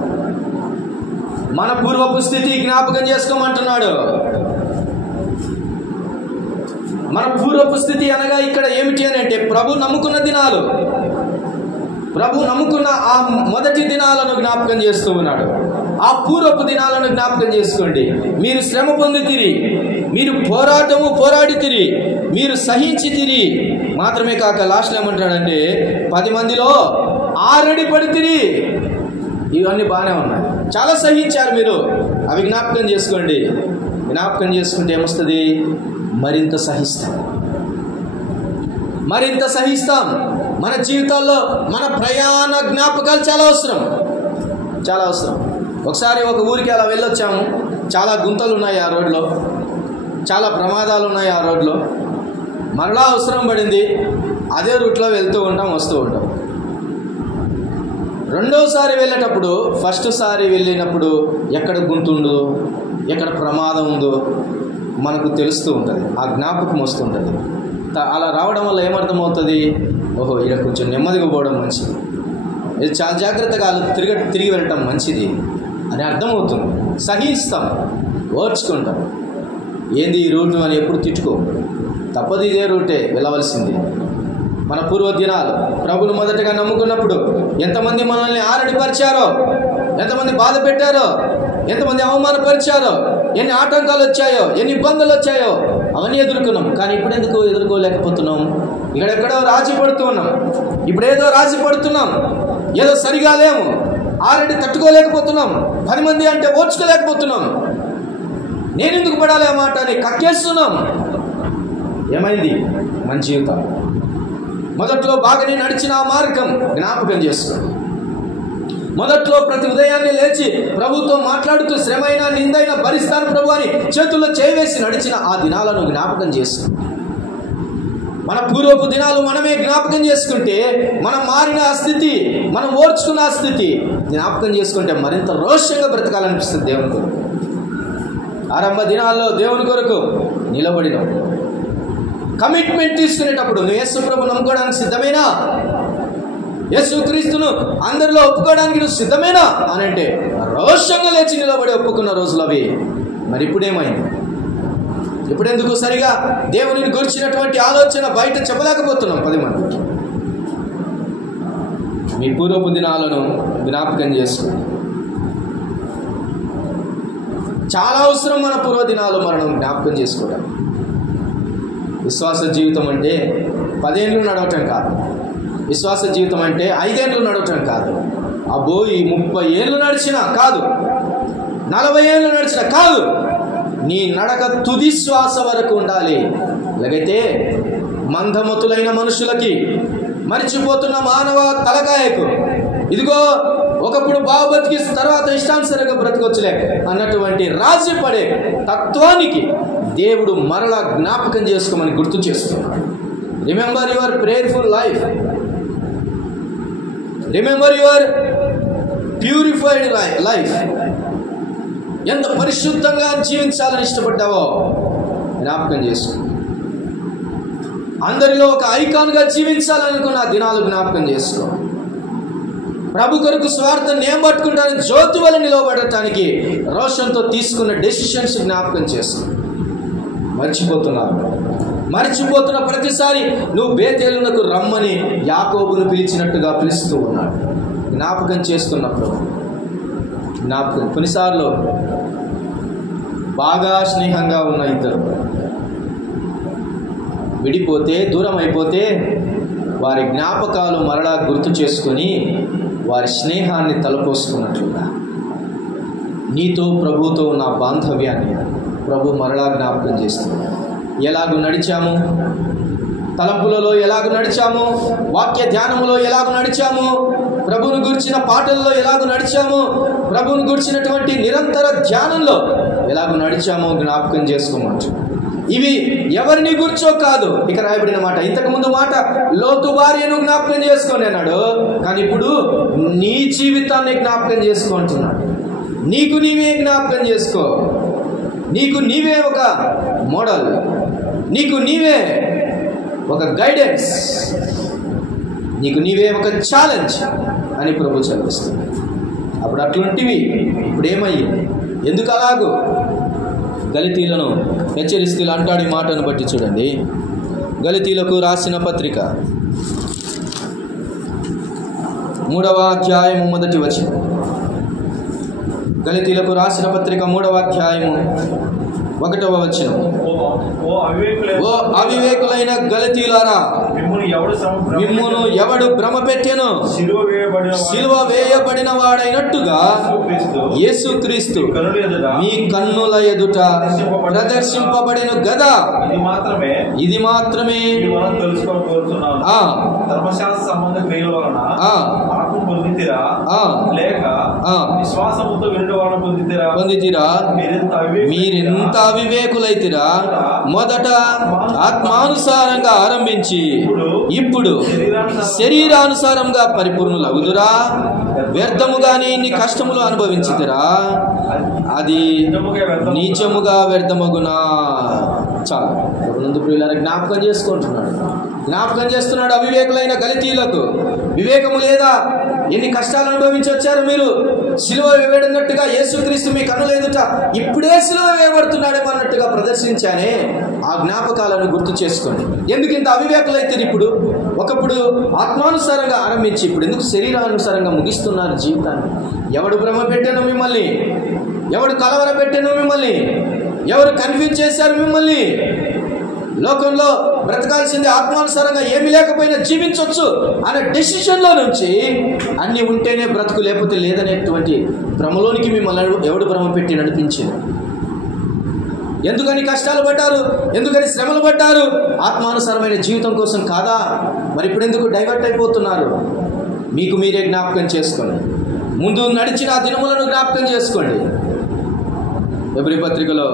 మన పూర్వపు స్థితి జ్ఞాపకం చేసుకోమంటున్నాడు. మన పూర్వపు స్థితి అనగా ఇక్కడ ఏమిటి అని అంటే ప్రభు నమ్ముకున్న దినాలు, ప్రభు నమ్ముకున్న ఆ మొదటి దినాలను జ్ఞాపకం చేస్తూ ఉన్నాడు. ఆ పూర్వపు దినాలను జ్ఞాపకం చేసుకోండి. మీరు శ్రమ పొందితిరి, మీరు పోరాడి తిరి, మీరు సహించి తిరి. మాత్రమే కాక లాస్ట్లో ఏమంటాడంటే 10 మందిలో ఆరడి పడితిరి. ఇవన్నీ బాగానే ఉన్నాయి, చాలా సహించారు మీరు. అవి జ్ఞాపకం చేసుకోండి. జ్ఞాపకం చేసుకుంటే ఏమొస్తుంది? మరింత సహిస్తాం. మన జీవితాల్లో మన ప్రయాణ జ్ఞాపకాలు చాలా అవసరం. ఒకసారి ఒక ఊరికి అలా వెళ్ళొచ్చాము. చాలా గుంతలు ఉన్నాయి ఆ రోడ్లో, చాలా ప్రమాదాలు ఉన్నాయి ఆ రోడ్లో. మరలా అవసరం పడింది. అదే రూట్లో వెళ్తూ ఉంటాం, వస్తూ ఉంటాం. రెండోసారి వెళ్ళేటప్పుడు ఫస్ట్ సారి వెళ్ళినప్పుడు ఎక్కడ గుంతుందో, ఎక్కడ ప్రమాదం ఉందో మనకు తెలుస్తూ ఉంటుంది, ఆ జ్ఞాపకం వస్తుంటుంది. అలా రావడం వల్ల ఏమర్థమవుతుంది? ఓహో, ఇక్కడ కొంచెం నెమ్మదిగా పోవడం మంచిది, ఇది చాలా జాగ్రత్తగా తిరిగి వెళ్ళటం మంచిది అని అర్థమవుతుంది. సహిస్తాం, ఓర్చుకుంటాం. ఏంది ఈ రూట్ అని ఎప్పుడు తిట్టుకో, తప్పదు, ఇదే రూటే వెళ్ళవలసింది. మన పూర్వదినాలు ప్రభును మొదటగా నమ్ముకున్నప్పుడు ఎంతమంది మనల్ని ఆరడిపరిచారో, ఎంతమంది బాధ పెట్టారో, ఎంతమంది అవమానపరిచారో, ఎన్ని ఆటంకాలు వచ్చాయో, ఎన్ని ఇబ్బందులు వచ్చాయో అవన్నీ ఎదుర్కొన్నాం. కానీ ఇప్పుడు ఎందుకు ఎదుర్కోలేకపోతున్నాం? ఇక్కడెక్కడో రాజీ పడుతూ ఉన్నాం. ఇప్పుడేదో రాజీ పడుతున్నాం, ఏదో సరిగా లేము, ఆల్రెడీ తట్టుకోలేకపోతున్నాం. 10 మంది అంటే ఓర్చుకోలేకపోతున్నాం. నేను ఎందుకు పడాలి ఆ మాట అని కక్కేస్తున్నాం. ఏమైంది? మన జీవితం మొదట్లో బాగానే నడిచిన ఆ మార్గం జ్ఞాపకం చేసుకోండి. మొదట్లో ప్రతి ఉదయాన్నే లేచి ప్రభుతో మాట్లాడుతూ శ్రమైనా నిందైనా భరిస్తాను ప్రభు అని చేతుల్లో చేవేసి నడిచిన ఆ దినాలను జ్ఞాపకం చేసుకోండి. మన పూర్వపు దినాలు మనమే జ్ఞాపకం చేసుకుంటే, మనం మారిన ఆ స్థితి, మనం ఓర్చుకున్న ఆ స్థితి జ్ఞాపకం చేసుకుంటే మరింత రోషంగా బ్రతకాలనిపిస్తుంది దేవుని కొరకు. ఆరంభ దినాల్లో దేవుని కొరకు నిలబడినాం. కమిట్మెంట్ తీసుకునేటప్పుడు నువ్వు యేసు ప్రభు నమ్ముకోవడానికి సిద్ధమేనా? యేసు క్రీస్తును అందరిలో ఒప్పుకోవడానికి నువ్వు సిద్ధమేనా అని అంటే రోషంగా లేచి నిలబడి ఒప్పుకున్న రోజులు అవి. మరి ఇప్పుడేమైంది? ఇప్పుడెందుకు సరిగా దేవునిని గురించినటువంటి ఆలోచన బయట చెప్పలేకపోతున్నాం 10 మందికి? మీ పూర్వపు దినాలను జ్ఞాపకం చేసుకోండి. చాలా అవసరం మన పూర్వదినాలు మనం జ్ఞాపకం చేసుకోవడం. విశ్వాస జీవితం అంటే 10 ఏళ్ళు నడవటం కాదు. విశ్వాస జీవితం అంటే 5 ఏళ్ళు నడవటం కాదు. అబ్బో, ఈ 30 ఏళ్ళు నడిచినా కాదు, 40 ఏళ్ళు నడిచినా కాదు. నీ నడక తుది శ్వాస వరకు ఉండాలి. అలాగైతే మందమతులైన మనుషులకి, మరిచిపోతున్న మానవ తలకాయకు, ఇదిగో ఒకప్పుడు బాగా బతికి తర్వాత ఇష్టానుసరంగా బ్రతకొచ్చులే అన్నటువంటి రాజీ పడే తత్వానికి దేవుడు మరలా జ్ఞాపకం చేసుకోమని గుర్తు చేస్తున్నాడు. Remember your prayerful life, remember your purified life. ఎంత పరిశుద్ధంగా జీవించాలని ఇష్టపడ్డావో జ్ఞాపకం చేసుకో. అందరిలో ఒక ఐకాన్గా జీవించాలనుకున్న దినాలు జ్ఞాపకం చేసుకో. ప్రభు కొరకు స్వార్థం నేను పట్టుకుంటాను జ్యోతి వల్ల నిలవబడటానికి రోషంతో తీసుకున్న డెసిషన్స్ జ్ఞాపకం చేసుకుని మర్చిపోతున్న ప్రతిసారి నువ్వు బేతేలునకు రమ్మని యాకోబును పిలిచినట్టుగా పిలుస్తూ ఉన్నాడు. జ్ఞాపకం చేస్తున్నప్పుడు కొన్నిసార్లు బాగా స్నేహంగా ఉన్న ఇద్దరు విడిపోతే, దూరం అయిపోతే వారి జ్ఞాపకాలు మరలా గుర్తు చేసుకొని వారి స్నేహాన్ని తలపోసుకున్నట్లుగా నీతో ప్రభుతో ఉన్న బాంధవ్యాన్ని ప్రభు మరలా జ్ఞాపకం చేస్తుంది. ఎలాగూ నడిచాము, తలంపులలో ఎలాగూ నడిచాము, వాక్య ధ్యానములో ఎలాగూ నడిచాము, ప్రభువును గురించిన పాటల్లో ఎలాగూ నడిచాము, ప్రభువును గురించినటువంటి నిరంతర ధ్యానంలో ఎలాగూ నడిచామో జ్ఞాపకం చేసుకోవచ్చు. ఇవి ఎవరిని గుర్చో కాదు, ఇక రాయబడిన మాట. ఇంతకుముందు మాట లోతు భార్యను జ్ఞాపకం చేసుకోండి అన్నాడు, కానీ ఇప్పుడు నీ జీవితాన్ని జ్ఞాపకం చేసుకుంటున్నాడు. నీకు నీవే జ్ఞాపకం చేసుకో. నీకు నీవే ఒక మోడల్, నీకు నీవే ఒక గైడెన్స్, నీకు నీవే ఒక ఛాలెంజ్ అని ప్రభు చదివిస్తుంది. అప్పుడు అట్లాంటివి ఇప్పుడు ఏమయ్యి, ఎందుకు అలాగూ గలితీలను హెచ్చరిస్తూ అంటాడు. ఈ మాటను బట్టి చూడండి, గలితీలకు రాసిన పత్రిక 3వ అధ్యాయము 1వ వచనం. గలితీలకు రాసిన పత్రిక 3వ అధ్యాయము 1వ వచనం. ఓ అవివేకులైన గలితీలారా, మిమ్మును ఎవడు భ్రమ పెట్టెను? సిలువ వేయబడిన వాడైనట్టుగా యేసుక్రీస్తు మీ కన్నుల ఎదుట ప్రదర్శింపబడిన గదా. ఇది మాత్రమే ధర్మశాస్త్ర సంబంధ క్రియల వలన ఆత్మ పొందితిరా, లేక విశ్వాసముతో వినుట వలన పొందితిరా? మీరెంత అవివేకులైతిరా. మొదట ఆత్మానుసారంగా ఆరంభించి ఇప్పుడు శరీరానుసారంగా పరిపూర్ణులగుదురా? వ్యర్థముగానే ఇన్ని కష్టములు అనుభవించితిరా, అది నీచముగా వ్యర్థమగునా. చాలు. ముందు ప్రియులారా జ్ఞాపకం చేస్తున్నాడు అవివేకులైన గలితీలకు. వివేకము లేదా? ఎన్ని కష్టాలు అనుభవించి వచ్చారు మీరు. సిలువ వేయబడినట్టుగా యేసుక్రీస్తు మీ కన్నుల ఎదుట ఇప్పుడే సిలువ వేయబడుతున్నాడేమో అన్నట్టుగా ప్రదర్శించానే. ఆ జ్ఞాపకాలను గుర్తు చేసుకోండి. ఎందుకు ఇంత అవివేకులైతే? ఇప్పుడు ఒకప్పుడు ఆత్మానుసారంగా ఆరంభించి ఇప్పుడు ఎందుకు శరీరానుసారంగా ముగిస్తున్నారు జీవితాన్ని? ఎవడు భ్రమ పెట్టాను మిమ్మల్ని? ఎవడు కలవర పెట్టాను మిమ్మల్ని? ఎవరు కన్ఫ్యూజ్ చేశారు మిమ్మల్ని? లోకంలో బ్రతకాల్సింది ఆత్మానుసారంగా ఏమి లేకపోయినా జీవించవచ్చు అనే డెసిషన్లో నుంచి అన్నీ ఉంటేనే బ్రతుకు, లేకపోతే లేదనేటువంటి భ్రమలోనికి మిమ్మల్ని ఎవడు భ్రమ పెట్టి నడిపించింది? ఎందుకని కష్టాలు పడ్డారు? ఎందుకని శ్రమలు పడ్డారు? ఆత్మానుసారమైన జీవితం కోసం కాదా? మరి ఇప్పుడు ఎందుకు డైవర్ట్ అయిపోతున్నారు? మీకు మీరే జ్ఞాపకం చేసుకోండి. ముందు నడిచిన ఆ దినములను జ్ఞాపకం చేసుకోండి. ఎబ్రీ పత్రికలో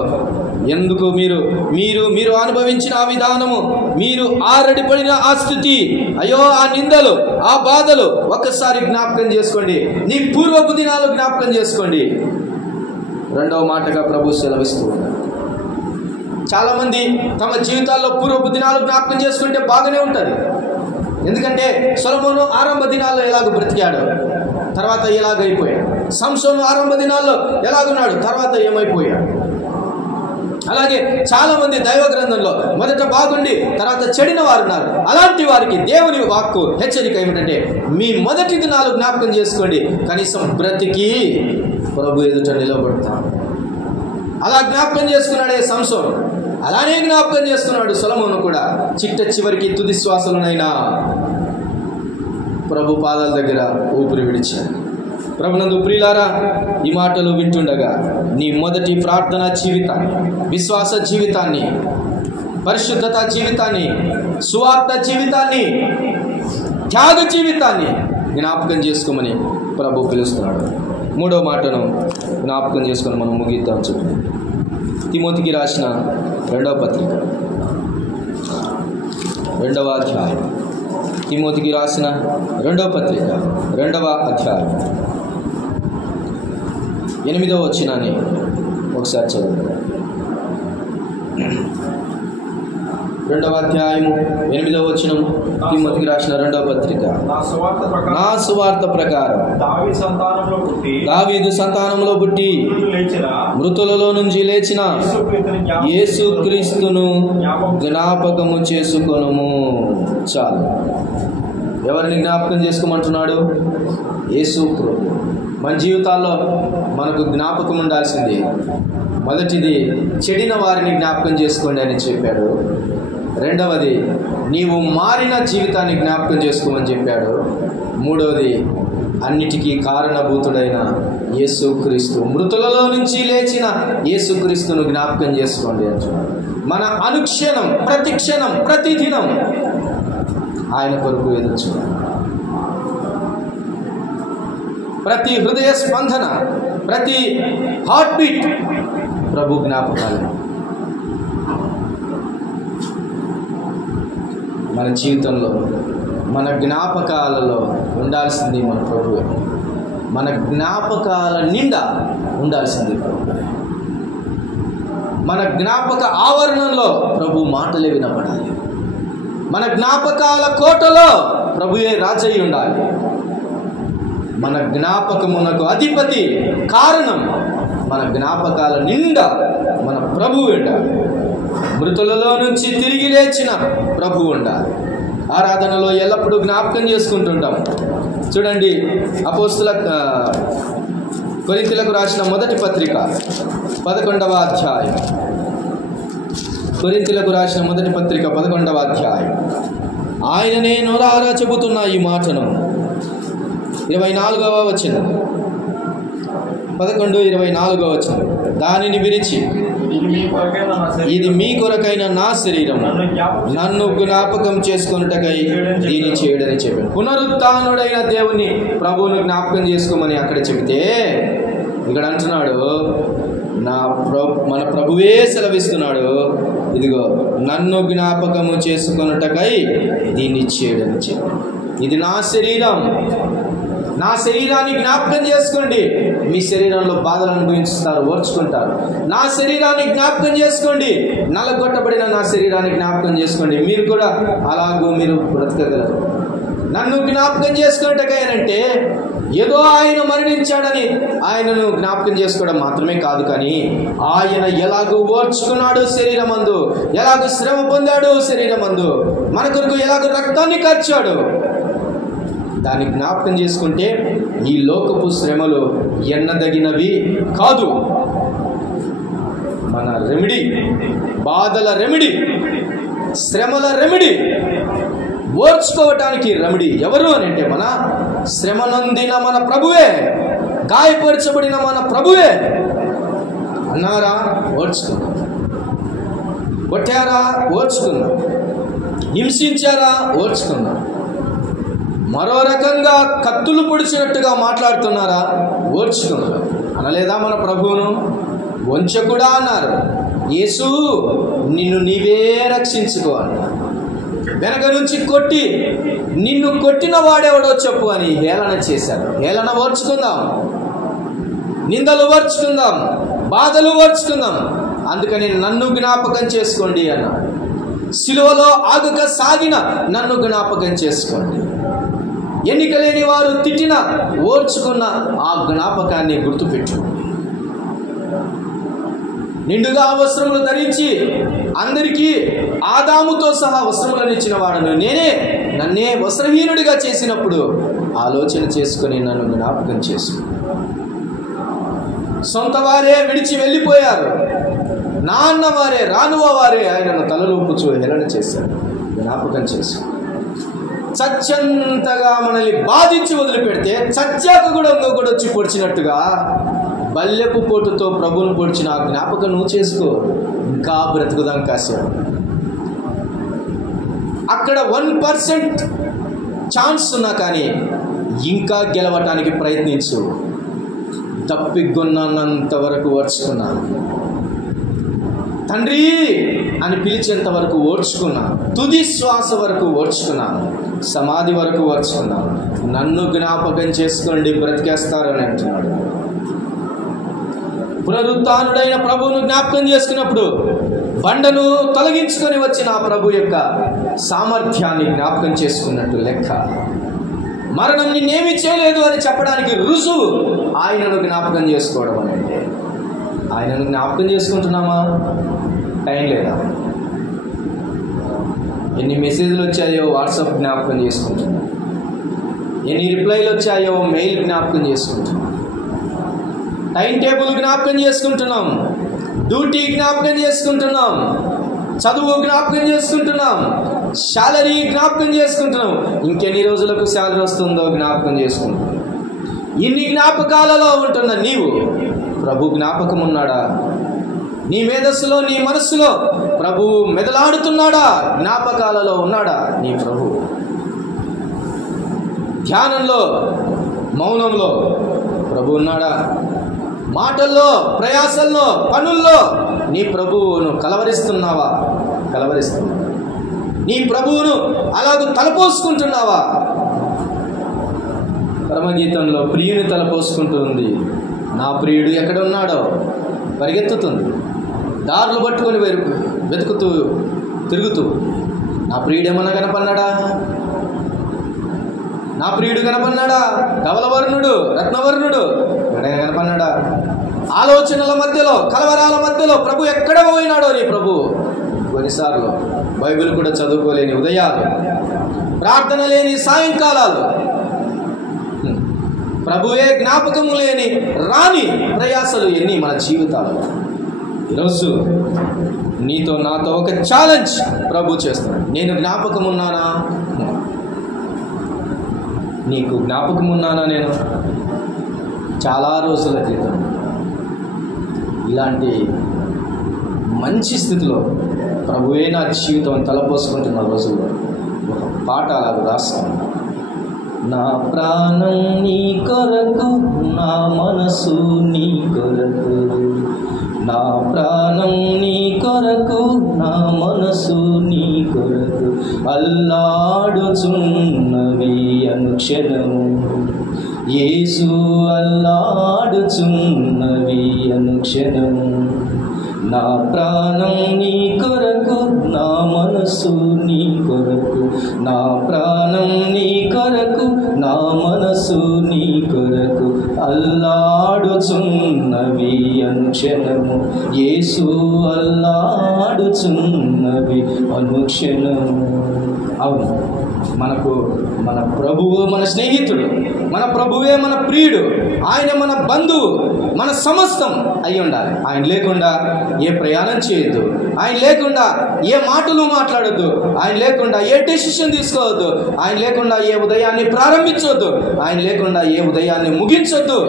ఎందుకు మీరు అనుభవించిన ఆ విధానము, మీరు ఆరడిపడిన ఆ స్థితి, అయ్యో ఆ నిందలు, ఆ బాధలు ఒక్కసారి జ్ఞాపకం చేసుకోండి. నీ పూర్వపు దినాలు జ్ఞాపకం చేసుకోండి. రెండవ మాటగా ప్రభు సెలవిస్తూ ఉన్నారు. చాలా మంది తమ జీవితాల్లో పూర్వపు దినాలు జ్ఞాపకం చేసుకుంటే బాగానే ఉంటుంది. ఎందుకంటే సొలొమోను ఆరంభ దినాల్లో ఎలాగో బ్రతికాడు, తర్వాత ఎలాగైపోయాడు. సంసోను ఆరంభ దినాల్లో ఎలాగున్నాడు, తర్వాత ఏమైపోయాడు. అలాగే చాలా మంది దైవ గ్రంథంలో మొదట బాగుండి తర్వాత చెడిన వారు ఉన్నారు. అలాంటి వారికి దేవుని వాక్కు హెచ్చరిక ఏమిటంటే, మీ మొదటి దినాలు జ్ఞాపకం చేసుకోండి, కనీసం బ్రతికి ప్రభు ఎదుట నిలబడతాం. అలా జ్ఞాపకం చేసుకున్నాడే సంసోను, అలానే జ్ఞాపకం చేస్తున్నాడు సొలొమోను కూడా. చిట్ట చివరికి తుది శ్వాసలనైనా ప్రభు పాదాల దగ్గర ఊపిరి విడిచాడు. ప్రభునందు ప్రియులారా, ఈ మాటలు వింటుండగా నీ మొదటి ప్రార్థనా జీవితాన్ని, విశ్వాస జీవితాన్ని, పరిశుద్ధత జీవితాన్ని, సువార్త జీవితాన్ని, త్యాగ జీవితాన్ని జ్ఞాపకం చేసుకోమని ప్రభు పిలుస్తున్నాడు. మూడో మాటను జ్ఞాపకం చేసుకొని మనం ముగిద్దాం. చెప్పి తిమోతికి రాసిన 2వ పత్రిక 2వ అధ్యాయం. తిమోతికి రాసిన 2వ పత్రిక 2వ అధ్యాయం 8వ వచనాన్ని ఒకసారి చదువు. 2వ అధ్యాయము 8వ వచనం, తిమోతికి రాసిన 2వ పత్రిక. నా సువార్త ప్రకారం దావీదు సంతానంలో పుట్టి మృతులలో నుంచి లేచిన యేసుక్రీస్తును జ్ఞాపకము చేసుకొనుము. చాలు. ఎవరిని జ్ఞాపకం చేసుకోమంటున్నాడు? యేసు ప్రభు. మన జీవితాల్లో మనకు జ్ఞాపకం ఉండాల్సింది మొదటిది చెడిన వారిని జ్ఞాపకం చేసుకోండి అని చెప్పాడు. రెండవది నీవు మారిన జీవితాన్ని జ్ఞాపకం చేసుకోమని చెప్పాడు. మూడవది అన్నిటికీ కారణభూతుడైన యేసుక్రీస్తు, మృతులలో నుంచి లేచిన యేసుక్రీస్తును జ్ఞాపకం చేసుకోండి అంటున్నాడు. మన అనుక్షణం, ప్రతి క్షణం, ప్రతిదినం ఆయన కొరకు ఎదుర్చు. ప్రతి హృదయ స్పందన, ప్రతి హార్ట్ బీట్ ప్రభు జ్ఞాపకాలు. మన జీవితంలో, మన జ్ఞాపకాలలో ఉండాల్సింది మన ప్రభువే. మన జ్ఞాపకాల నిండా ఉండాల్సింది ప్రభువే. మన జ్ఞాపక ఆవరణలో ప్రభు మాటలే వినపడాలి. మన జ్ఞాపకాల కోటలో ప్రభువే రాజయ్య ఉండాలి. మన జ్ఞాపకమునకు అధిపతి, కారణం, మన జ్ఞాపకాల నిండా మన ప్రభువు ఉండాలి. మృతులలో నుంచి తిరిగి లేచిన ప్రభువు ఉండాలి. ఆరాధనలో ఎల్లప్పుడూ జ్ఞాపకం చేసుకుంటుంటాం. చూడండి, అపోస్తుల కొరింథీయులకు రాసిన మొదటి పత్రిక 11వ అధ్యాయం. కొరింథీయులకు రాసిన మొదటి పత్రిక 11వ అధ్యాయం. ఆయననే నోరారా చెబుతున్న ఈ మాటను 24వ వచనం, 11:24వ వచనం, దానిని విరిచి ఇది మీ కొరకైన నా శరీరం, నన్ను జ్ఞాపకం చేసుకొనుటకై దీన్ని చేయడని చెప్పాను. పునరుత్థానుడైన దేవుని ప్రభువును జ్ఞాపకం చేసుకోమని అక్కడ చెబితే ఇక్కడ అంటున్నాడు, మన ప్రభువే సెలవిస్తున్నాడు, ఇదిగో నన్ను జ్ఞాపకము చేసుకొనుటకై దీన్ని చేయడని చెప్పాను. ఇది నా శరీరం, నా శరీరాన్ని జ్ఞాపకం చేసుకోండి. మీ శరీరంలో బాధలు అనుభవిస్తారు, ఓర్చుకుంటారు. నా శరీరాన్ని జ్ఞాపకం చేసుకోండి. నలగొట్టబడిన నా శరీరాన్ని జ్ఞాపకం చేసుకోండి. మీరు కూడా అలాగూ మీరు బ్రతకగలరు. నన్ను జ్ఞాపకం చేసుకున్నట్టుగానంటే ఏదో ఆయన మరణించాడని ఆయనను జ్ఞాపకం చేసుకోవడం మాత్రమే కాదు, కానీ ఆయన ఎలాగూ ఓర్చుకున్నాడు శరీరమందు, ఎలాగూ శ్రమ పొందాడు శరీరమందు, మన కొరకు ఎలాగూ రక్తాన్ని కార్చాడు, దాన్ని జ్ఞాపకం చేసుకుంటే ఈ లోకపు శ్రమలు ఎన్నదగినవి కాదు. మన రెమెడీ, బాధల రెమెడీ, శ్రమల రెమెడీ, ఓర్చుకోవటానికి రెమెడీ ఎవరు అని అంటే మన శ్రమ నొందిన మన ప్రభువే, గాయపరచబడిన మన ప్రభువే. అన్నారా? ఓర్చుకున్నాం. కొట్టారా? ఓర్చుకున్నాం. హింసించారా? ఓర్చుకున్నాం. మరో రకంగా కత్తులు పొడిచినట్టుగా మాట్లాడుతున్నారా? ఓర్చుకున్నారు. అనలేదా మన ప్రభువును? వంచకుడా అన్నారు. యేసు నిన్ను నీవే రక్షించుకో అన్నారు. వెనక నుంచి కొట్టి నిన్ను కొట్టిన వాడెవడో చెప్పు అని హేళన చేశారు. హేళన ఓర్చుకుందాం, నిందలు ఓర్చుకుందాం, బాధలు ఓర్చుకుందాం. అందుకని నన్ను జ్ఞాపకం చేసుకోండి అన్నాడు. సిలువలో ఆగక సాగిన నన్ను జ్ఞాపకం చేసుకోండి. ఎన్నిక లేని వారు తిట్టిన ఓర్చుకున్న ఆ జ్ఞాపకాన్ని గుర్తుపెట్టుకోండి. నిండుగా వస్త్రములు ధరించి అందరికీ ఆదాముతో సహా వస్త్రములను ఇచ్చిన వాడను నేనే. నన్నే వస్త్రహీనుడిగా చేసినప్పుడు ఆలోచన చేసుకుని నన్ను జ్ఞాపకం చేసుకో. సొంత వారే విడిచి వెళ్ళిపోయారు, నాన్న వారే, రానువ వారే ఆయనను తలలోపుచూ హేళన చేశారు. జ్ఞాపకం చేసుకో. చచ్చంతగా మనల్ని బాధించి వదిలిపెడితే చచ్చాక కూడా ఇంకొకటి వచ్చి పొడిచినట్టుగా బల్లెపు పోటుతో ప్రభువును పొడిచిన ఆ జ్ఞాపకం నువ్వు చేసుకో. ఇంకా బ్రతుకుదాం కాసేపు. అక్కడ 1% ఛాన్స్ ఉన్నా కానీ ఇంకా గెలవటానికి ప్రయత్నించు. తప్పిగొన్నంత వరకు ఓర్చుకున్నాను, తండ్రి అని పిలిచేంత వరకు ఓర్చుకున్నాను, తుది శ్వాస వరకు ఓర్చుకున్నాను, సమాధి వరకు ఓర్చుకున్నాను. నన్ను జ్ఞాపకం చేసుకోండి, బ్రతికేస్తారని అంటున్నాడు. పునరుత్థానుడైన ప్రభువును జ్ఞాపకం చేసుకున్నప్పుడు బండను తొలగించుకొని వచ్చిన ఆ ప్రభు యొక్క సామర్థ్యాన్ని జ్ఞాపకం చేసుకున్నట్టు లెక్క. మరణం నిన్నేమీ చేయలేదు అని చెప్పడానికి రుజువు ఆయనను జ్ఞాపకం చేసుకోవడం అనేది. ఆయనను జ్ఞాపకం చేసుకుంటున్నామా? టైం లేదా? ఎన్ని మెసేజ్లు వచ్చాయో వాట్సాప్ జ్ఞాపకం చేసుకుంటున్నాం, ఎన్ని రిప్లైలు వచ్చాయో మెయిల్ జ్ఞాపకం చేసుకుంటున్నాం, టైం టేబుల్ జ్ఞాపకం చేసుకుంటున్నాం, డ్యూటీ జ్ఞాపకం చేసుకుంటున్నాం, చదువు జ్ఞాపకం చేసుకుంటున్నాం, శాలరీ జ్ఞాపకం చేసుకుంటున్నాం, ఇంకెన్ని రోజులకు శాలరీ వస్తుందో జ్ఞాపకం చేసుకుంటున్నాం. ఇన్ని జ్ఞాపకాలలో ఉంటున్న నీవు ప్రభు జ్ఞాపకం ఉన్నాడా? నీ మేధస్సులో, నీ మనస్సులో ప్రభు మెదలాడుతున్నాడా? జ్ఞాపకాలలో ఉన్నాడా నీ ప్రభు? ధ్యానంలో, మౌనంలో ప్రభు ఉన్నాడా? మాటల్లో, ప్రయాసల్లో, పనుల్లో నీ ప్రభువును కలవరిస్తున్నావా? కలవరిస్తున్నావా? నీ ప్రభువును అలాగూ తలపోసుకుంటున్నావా? పరమగీతంలో ప్రియుని తలపోసుకుంటుంది. నా ప్రియుడు ఎక్కడ ఉన్నాడో పరిగెత్తుతుంది, దారులు పట్టుకొని వెతుకుతూ తిరుగుతూ. నా ప్రియుడేమన్నా కనపన్నాడా? నా ప్రియుడు కనపన్నాడా? ధవలవర్ణుడు, రత్నవర్ణుడు ఎక్కడైనా కనపన్నాడా? ఆలోచనల మధ్యలో, కలవరాల మధ్యలో ప్రభు ఎక్కడ పోయినాడో నీ ప్రభు. కొన్నిసార్లు బైబిల్ కూడా చదువుకోలేని ఉదయాలు, ప్రార్థన లేని సాయంకాలాలు, ప్రభువే జ్ఞాపకము లేని రాని ప్రయాసలు ఎన్ని మన జీవితాలు. ఈరోజు నీతో నాతో ఒక ఛాలెంజ్ ప్రభు చేస్తున్నాడు. నేను జ్ఞాపకం ఉన్నానా? నీకు జ్ఞాపకం ఉన్నానా? నేను చాలా రోజుల క్రితం ఇలాంటి మంచి స్థితిలో ప్రభువే నా జీవితం తలపోసుకుంటున్న రోజుల్లో ఒక పాట అలా రాస్తాను. నా ప్రాణం నీ కొరకు, నా మనసు నీ కొరకు, నా ప్రాణం నీ కొరకు, నా మనసు నీ కొరకు అల్లాడుచున్నవి అనుక్షణము. యేసు అల్లాడుచున్నవి అనుక్షణము. నా ప్రాణం నీ కొరకు, నా మనసు నీ కొరకు, నా ప్రాణం నీ కొరకు, నా మనసు నీ కొరకు అల్లాడుచున్నవి అనుక్షణము. యేసు అల్లాడుచున్నవి అనుక్షణము. అవును, మనకు మన ప్రభువు మన స్నేహితుడు, మన ప్రభువే మన ప్రియుడు, ఆయన మన బంధువు, మన సమస్తం అయి ఉండాలి. ఆయన లేకుండా ఏ ప్రయాణం చేయొద్దు, ఆయన లేకుండా ఏ మాటలు మాట్లాడొద్దు, ఆయన లేకుండా ఏ డెసిషన్ తీసుకోవద్దు, ఆయన లేకుండా ఏ ఉదయాన్ని ప్రారంభించవద్దు, ఆయన లేకుండా ఏ ఉదయాన్ని ముగించొద్దు.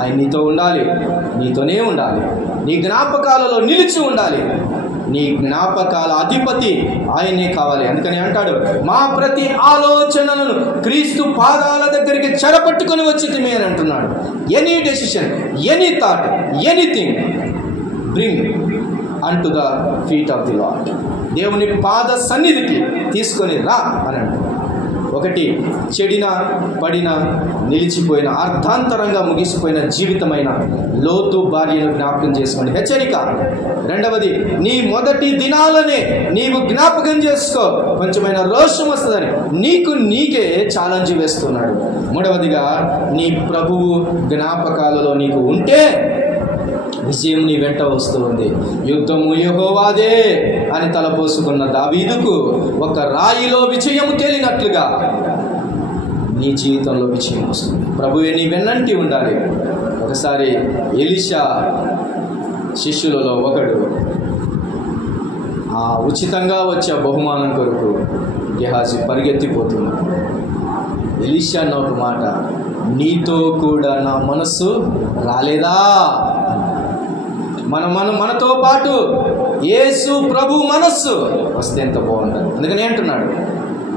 ఆయన నీతో ఉండాలి, నీతోనే ఉండాలి, నీ జ్ఞాపకాలలో నిలిచి ఉండాలి. నీ జ్ఞాపకాల అధిపతి ఆయనే కావాలి. అందుకని అంటాడు, మా ప్రతి ఆలోచనలను క్రీస్తు పాదాల దగ్గరికి చెరపట్టుకొని వచ్చితిమి అని అంటున్నాడు. Any decision, any thought, anything bring an to the feet of the lord. దేవుని పాద సన్నిధికి తీసుకొని రా అని అంటున్నాడు. ఒకటి, చెడిన, పడిన, నిలిచిపోయిన, అర్ధాంతరంగా ముగిసిపోయిన జీవితమైన లోతు భార్యను జ్ఞాపకం చేసుకోండి, హెచ్చరిక. రెండవది, నీ మొదటి దినాలనే నీవు జ్ఞాపకం చేసుకో, కొంచెమైన రోషం వస్తుందని నీకే ఛాలెంజ్ వేస్తున్నాడు. మూడవదిగా, నీ ప్రభువు జ్ఞాపకాలలో నీకు ఉంటే విజయం నీ వెంట వస్తూ ఉంది. యుద్ధము యెహోవాదే అని తలపోసుకున్న దావీదుకు ఒక రాయిలో విజయము తేలినట్లుగా నీ జీవితంలో విజయం వస్తుంది. ప్రభువే నీ వెన్నంటి ఉండాలి. ఒకసారి ఎలీషా శిష్యులలో ఒకడు ఆ ఉచితంగా వచ్చే బహుమానం కొరకు గెహాజీ పరిగెత్తిపోతున్నాడు. ఎలీషా అన్న ఒక మాట, నీతో కూడా నా మనస్సు రాలేదా? మనతో పాటు యేసు ప్రభు మనస్సు వస్తే ఎంత బాగుంటుంది. అందుకని అంటున్నాడు,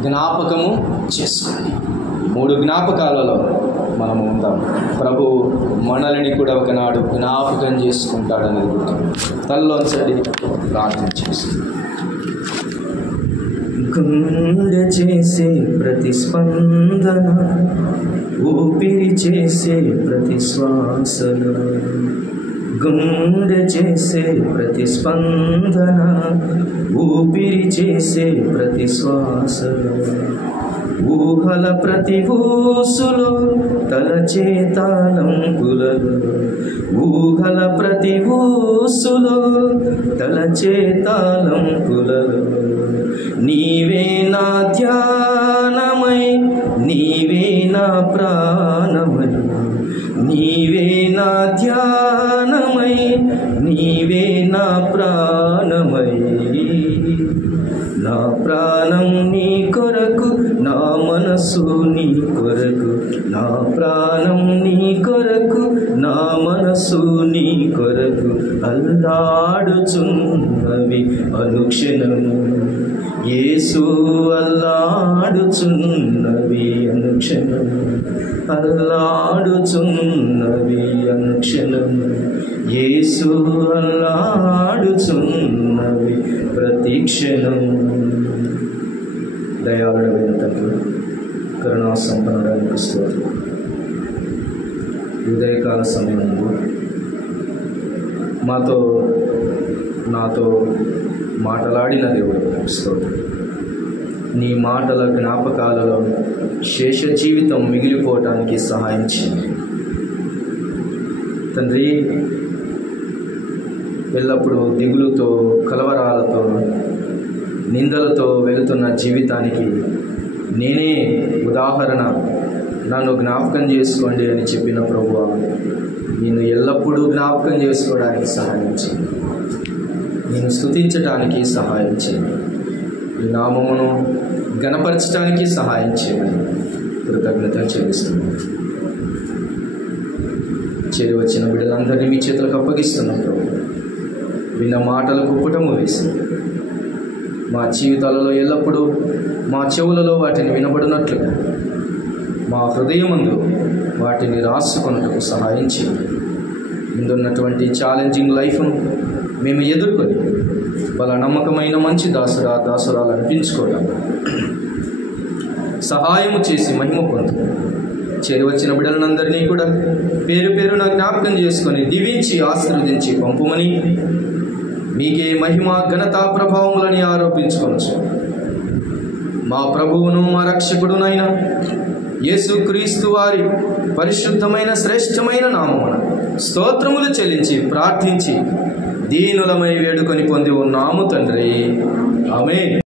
జ్ఞాపకము చేసుకోండి. 3 జ్ఞాపకాలలో మనము ఉందాం. ప్రభు మనల్ని కూడా ఒకనాడు జ్ఞాపకం చేసుకుంటాడనేది గుర్తు. తల్లోంచండి, ప్రార్థన చేసి. గుండె చేసే ప్రతిస్పందన, ఊపిరి చేసే ప్రతి శ్వాసన గుండె చేసే ప్రతిస్పందన, ఊపిరి చేసే ప్రతి శ్వాసలో, ఊహల ప్రతి ఊసులో, తలచే తాళంపులలో, ఊహల ప్రతి ఊసులో, తలచే తాళంపులలో, నీవే నా ధ్యానమై, నీవే నా ప్రాణమై, నీవే నా ధ్యానమై, నీవే నా ప్రాణమై. నా ప్రాణం నీ కొరకు, నా మనసు నీ కొరకు, నా ప్రాణం నీ కొరకు, నా మనసు నీ కొరకు అల్లాడుచున్నవి అనుక్షణము. యేసు అల్లాడుచున్నవి అనుక్షణము, అల్లాడుచున్నవి అనుక్షణము. యేసు అల్లాడుచున్నవి ప్రతిక్షణము. దయాళుడైన తండ్రి, కరుణా సంపన్నుడానికి స్తోత్రం. ఉదయకాల సమయంలో నాతో మాటలాడిన దేవుడు స్తోత్రం. నీ మాటల జ్ఞాపకాలలో శేష జీవితం మిగిలిపోవటానికి సహాయం చేయండి తండ్రి. ఎల్లప్పుడూ దిగులుతో, కలవరాలతో, నిందలతో వెళుతున్న జీవితానికి నేనే ఉదాహరణ, నన్ను జ్ఞాపకం చేసుకోండి అని చెప్పిన ప్రభువా, నేను ఎల్లప్పుడూ జ్ఞాపకం చేసుకోవడానికి సహాయం చేయండి. నేను స్తుతించడానికి సహాయం చేయండి. ఈ నామమును ఘనపరచడానికి సహాయం చేయండి. కృతజ్ఞతలు చెల్లిస్తున్నాను. చేరి వచ్చిన బిడ్డలందరినీ మీ చేతులకు అప్పగిస్తున్నాం ప్రభు. విన్న మాటలకు పుటము వేసి మా జీవితాలలో ఎల్లప్పుడూ మా చెవులలో వాటిని వినబడినట్లుగా మా హృదయమందు వాటిని రాసుకొనుటకు సహాయం చేయండి. ముందున్నటువంటి ఛాలెంజింగ్ లైఫ్ను మేము ఎదుర్కొని వాళ్ళ నమ్మకమైన మంచి దాసురాలు అనిపించుకోవడం సహాయము చేసి మహిమ పొందు. చేరి వచ్చిన బిడ్డలందరినీ కూడా పేరు పేరున జ్ఞాపకం చేసుకొని దీవించి ఆశీర్వదించి పంపుమని మీకే మహిమ, ఘనత, ప్రభావములని ఆరోపించుకోవచ్చు. మా ప్రభువును మా రక్షకుడునైన యేసుక్రీస్తు వారి పరిశుద్ధమైన శ్రేష్టమైన నామమున స్తోత్రములు చెల్లించి ప్రార్థించి దీనులమై వేడుకొని పొంది ఉన్నాము తండ్రి. ఆమేన్.